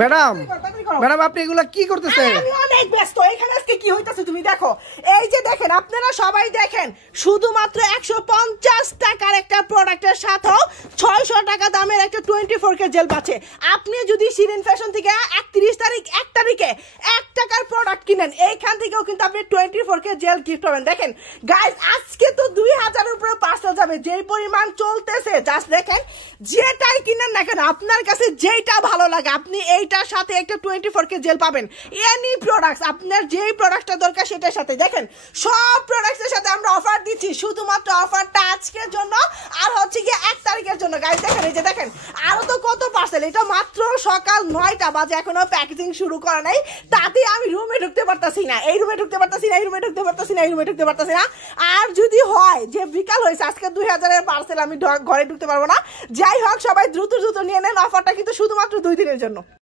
Madam madam আপনি এগুলা কি করতেছেন? আমি অনেক ব্যস্ত। এখানে আজকে কি হইতাছে তুমি দেখো। এই যে দেখেন, আপনারা সবাই দেখেন, শুধুমাত্র 150 টাকার একটা প্রোডাক্টের সাথেও 600 টাকা দামের একটা 24K জেল পাচ্ছে। আপনি যদি শিরিন ফ্যাশন থেকে 31 তারিখ 1 তারিখে 1 টাকার প্রোডাক্ট কিনেন, এইখান থেকেও কিন্তু আপনি 24K জেল গিফট পাবেন। দেখেন গাইস, আজকে তো 2000 এর উপরে পার্সেল যাবে, যেই পরিমাণ চলতেছে জাস্ট দেখেন। যেটাই কিনেন না কেন, আপনার কাছে যেটা ভালো লাগে আপনি এইটার সাথে একটা 24K জেল পাবেন। এনি প্রোডাক্টস, আপনার যেই প্রোডাক্টটা দরকার সেটার সাথে। দেখেন সব প্রোডাক্টসের সাথে আমরা অফার দিচ্ছি, শুধুমাত্র অফারটা আজকের জন্য আর হচ্ছে গিয়ে 1 তারিখের জন্য। গাইস দেখেন, এই যে দেখেন আরো তো কত পার্সেল। এটা মাত্র সকাল 9টা বাজে, এখনো প্যাকেজিং শুরু করা নাই, তাতে আমি রুমে ঢুকতে পারতাছি না, এই রুমে ঢুকতে পারতাছি না, এই রুমে ঢুকতে পারতাছি না, এই রুমে ঢুকতে পারতাছি না। আর যদি হয় যে বিকাল হয়েছে, আজকে 2000 এর পার্সেল আমি ঘরে ঢুকতে পারবো না। যাই হোক, সবাই দ্রুত দ্রুত নিয়ে নেন, অফারটা কিন্তু শুধুমাত্র 2 দিনের জন্য।